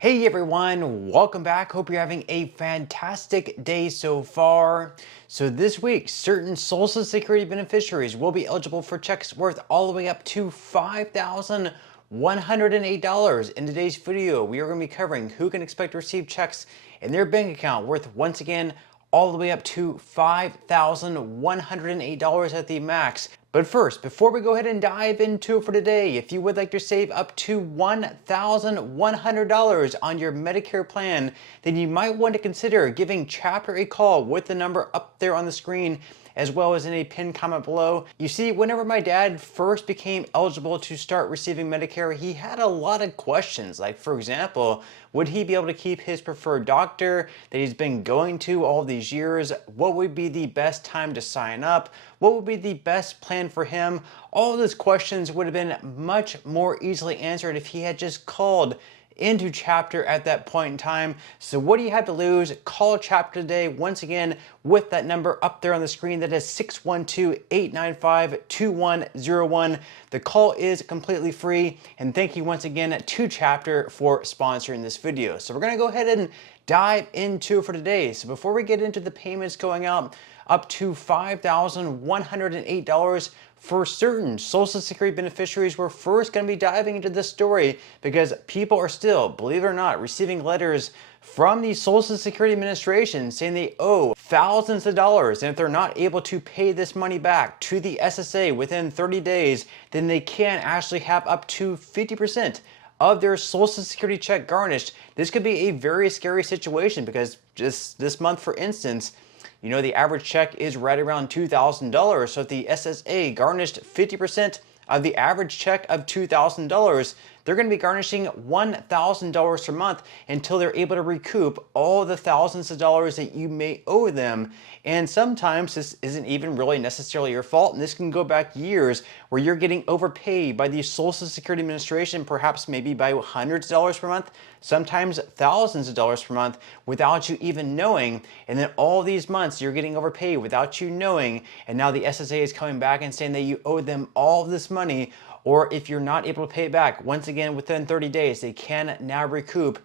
Hey everyone, welcome back. Hope you're having a fantastic day so far. So this week, certain Social Security beneficiaries will be eligible for checks worth all the way up to $5,108. In today's video, we are going to be covering who can expect to receive checks in their bank account worth, once again, all the way up to $5,108 at the max. But first, before we go ahead and dive into it for today, if you would like to save up to $1,100 on your Medicare plan, then you might want to consider giving Chapter a call with the number up there on the screen, as well as in a pinned comment below. You see, whenever my dad first became eligible to start receiving Medicare, he had a lot of questions. Like, for example, would he be able to keep his preferred doctor that he's been going to all these years? What would be the best time to sign up? What would be the best plan for him? All of those questions would have been much more easily answered if he had just called into Chapter at that point in time. So what do you have to lose? Call Chapter today, once again, with that number up there on the screen. That is 612-895-2101. The call is completely free, and thank you once again to Chapter for sponsoring this video. So we're going to go ahead and dive into it for today. So before we get into the payments going out up to $5,108 for certain Social Security beneficiaries, we're first going to be diving into this story because people are still, believe it or not, receiving letters from the Social Security Administration saying they owe thousands of dollars, and if they're not able to pay this money back to the SSA within 30 days, then they can actually have up to 50% of their Social Security check garnished. This could be a very scary situation because just this month, for instance, you know, the average check is right around $2,000. So if the SSA garnished 50% of the average check of $2,000, they're going to be garnishing $1,000 per month until they're able to recoup all the thousands of dollars that you may owe them. And sometimes this isn't even really necessarily your fault, and this can go back years where you're getting overpaid by the Social Security Administration, perhaps maybe by hundreds of dollars per month, sometimes thousands of dollars per month, without you even knowing. And then all these months you're getting overpaid without you knowing, and now the SSA is coming back and saying that you owe them all of this money. Or if you're not able to pay it back, once again, within 30 days, they can now recoup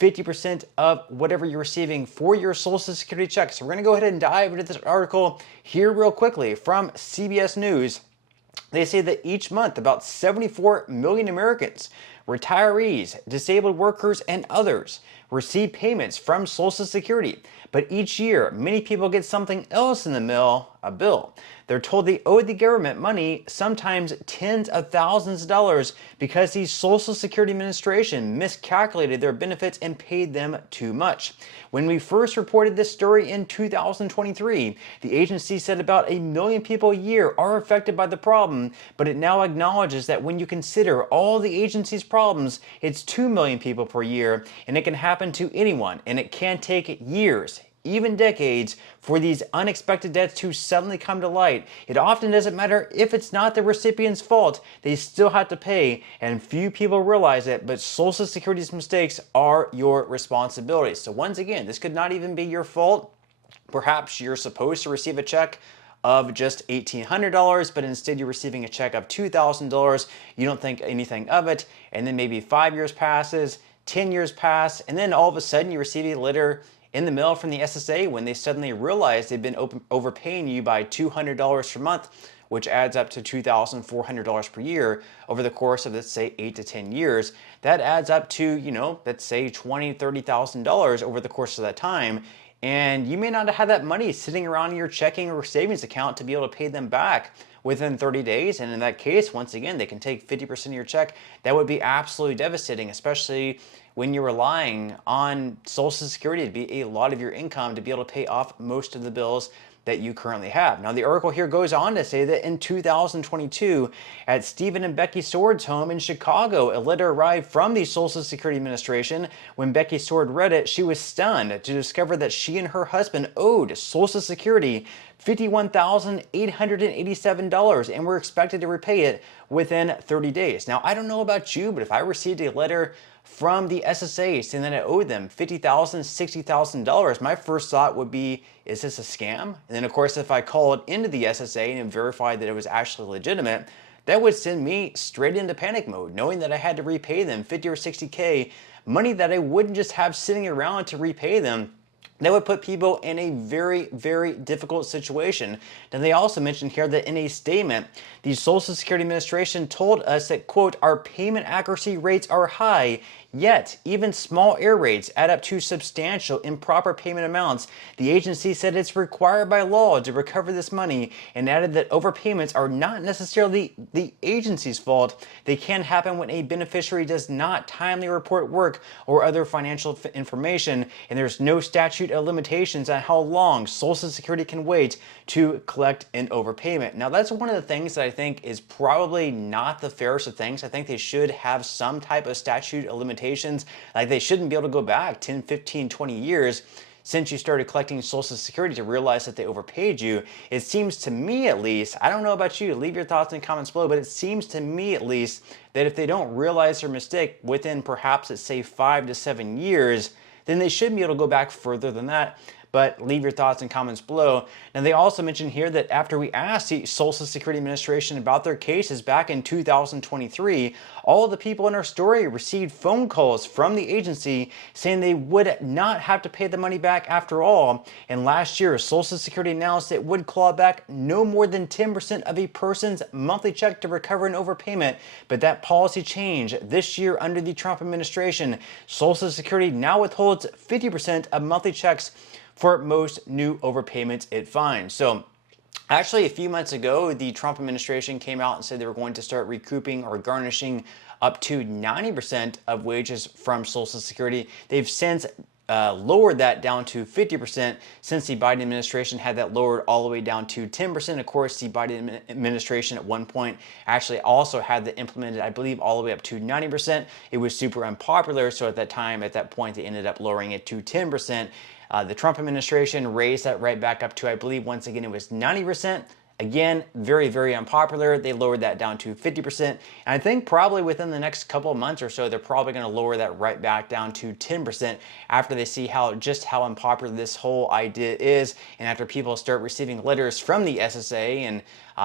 50% of whatever you're receiving for your Social Security check. So we're going to go ahead and dive into this article here real quickly from CBS News. They say that each month, about 74 million Americans, retirees, disabled workers, and others receive payments from Social Security. But each year, many people get something else in the mail, a bill. They're told they owe the government money, sometimes tens of thousands of dollars, because the Social Security Administration miscalculated their benefits and paid them too much. When we first reported this story in 2023, the agency said about 1 million people a year are affected by the problem, but it now acknowledges that when you consider all the agency's problems, it's 2 million people per year, and it can happen to anyone, and it can take years, even decades, for these unexpected debts to suddenly come to light. It often doesn't matter if it's not the recipient's fault, they still have to pay, and few people realize it, but Social Security's mistakes are your responsibility. So once again, this could not even be your fault. Perhaps you're supposed to receive a check of just $1,800, but instead you're receiving a check of $2,000. You don't think anything of it, and then maybe 5 years passes, 10 years pass, and then all of a sudden you receive a letter in the mail from the SSA when they suddenly realize they've been overpaying you by $200 per month, which adds up to $2,400 per year over the course of, let's say, 8 to 10 years. That adds up to, let's say $20,000, $30,000 over the course of that time. And you may not have that money sitting around in your checking or savings account to be able to pay them back within 30 days. And in that case, once again, they can take 50% of your check. That would be absolutely devastating, especially when you're relying on Social Security to be a lot of your income to be able to pay off most of the bills that you currently have. Now, the article here goes on to say that in 2022, at Stephen and Becky Sword's home in Chicago, a letter arrived from the Social Security Administration. When Becky Sword read it, she was stunned to discover that she and her husband owed Social Security $51,887 and were expected to repay it within 30 days. Now, I don't know about you, but if I received a letter from the SSA saying that I owed them $50,000, $60,000, my first thought would be, is this a scam? And then, of course, if I called into the SSA and verified that it was actually legitimate, that would send me straight into panic mode, knowing that I had to repay them 50 or 60K money that I wouldn't just have sitting around to repay them. That would put people in a very, very difficult situation. Now, they also mentioned here that in a statement, the Social Security Administration told us that, quote, our payment accuracy rates are high, yet even small error rates add up to substantial improper payment amounts. The agency said it's required by law to recover this money and added that overpayments are not necessarily the agency's fault. They can happen when a beneficiary does not timely report work or other financial information, and there's no statute of limitations on how long Social Security can wait to collect an overpayment. Now, that's one of the things that I think is probably not the fairest of things. I think they should have some type of statute of limitations. Like, they shouldn't be able to go back 10, 15, 20 years since you started collecting Social Security to realize that they overpaid you. It seems to me, at least, I don't know about you, leave your thoughts in the comments below, but it seems to me at least that if they don't realize their mistake within perhaps, let's say, 5 to 7 years, then they should be able to go back further than that. But leave your thoughts in comments below. Now, they also mentioned here that after we asked the Social Security Administration about their cases back in 2023, all of the people in our story received phone calls from the agency saying they would not have to pay the money back after all. And last year, Social Security announced it would claw back no more than 10% of a person's monthly check to recover an overpayment. But that policy changed this year under the Trump administration. Social Security now withholds 50% of monthly checks for most new overpayments it finds. So actually, a few months ago, the Trump administration came out and said they were going to start recouping or garnishing up to 90% of wages from Social Security. They've since lowered that down to 50% since the Biden administration had that lowered all the way down to 10%. Of course, the Biden administration at one point actually also had that implemented, I believe, all the way up to 90%. It was super unpopular, so at that point, they ended up lowering it to 10%. The Trump administration raised that right back up to, I believe, once again, it was 90%. Again, very, very unpopular. They lowered that down to 50%. And I think probably within the next couple of months or so, they're probably going to lower that right back down to 10% after they see just how unpopular this whole idea is. And after people start receiving letters from the SSA and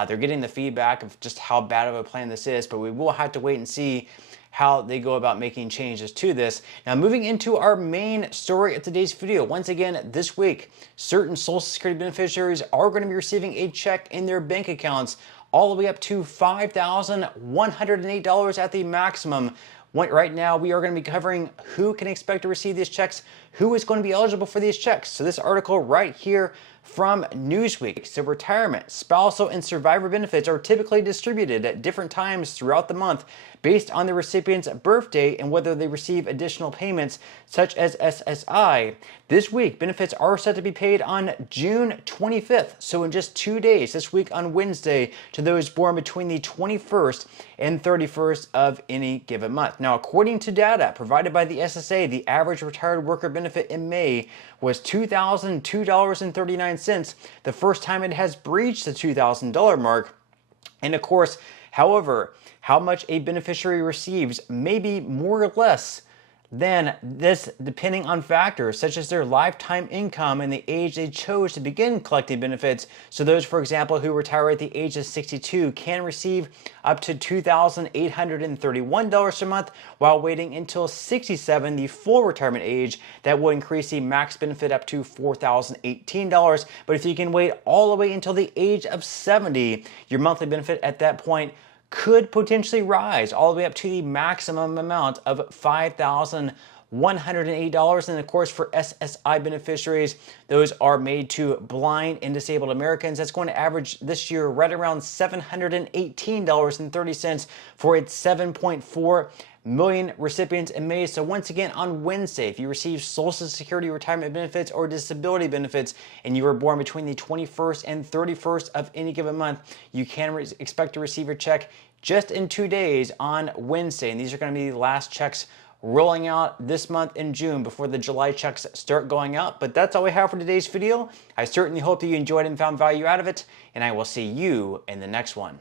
they're getting the feedback of just how bad of a plan this is. But we will have to wait and see how they go about making changes to this. Now, moving into our main story of today's video. Once again, this week, certain Social Security beneficiaries are going to be receiving a check in their bank accounts all the way up to $5,108 at the maximum. Right now, we are going to be covering who can expect to receive these checks, who is going to be eligible for these checks. So this article right here from Newsweek. So retirement, spousal, and survivor benefits are typically distributed at different times throughout the month based on the recipient's birthday and whether they receive additional payments such as SSI. This week, benefits are set to be paid on June 25th, so in just 2 days, this week on Wednesday, to those born between the 21st and 31st of any given month. Now, according to data provided by the SSA, the average retired worker benefit in May was $2,002.39, the first time it has breached the $2,000 mark. And of course, however, how much a beneficiary receives may be more or less than this depending on factors such as their lifetime income and the age they chose to begin collecting benefits. So those, for example, who retire at the age of 62 can receive up to $2,831 a month, while waiting until 67, the full retirement age, that will increase the max benefit up to $4,018. But if you can wait all the way until the age of 70, your monthly benefit at that point could potentially rise all the way up to the maximum amount of $5,108. And of course, for SSI beneficiaries, those are made to blind and disabled Americans. That's going to average this year right around $718.30 for its 7.4 million recipients in May. So once again, on Wednesday, if you receive Social Security retirement benefits or disability benefits and you were born between the 21st and 31st of any given month, you can expect to receive your check just in 2 days on Wednesday. And these are going to be the last checks rolling out this month in June before the July checks start going out. But that's all we have for today's video. I certainly hope that you enjoyed and found value out of it, and I will see you in the next one.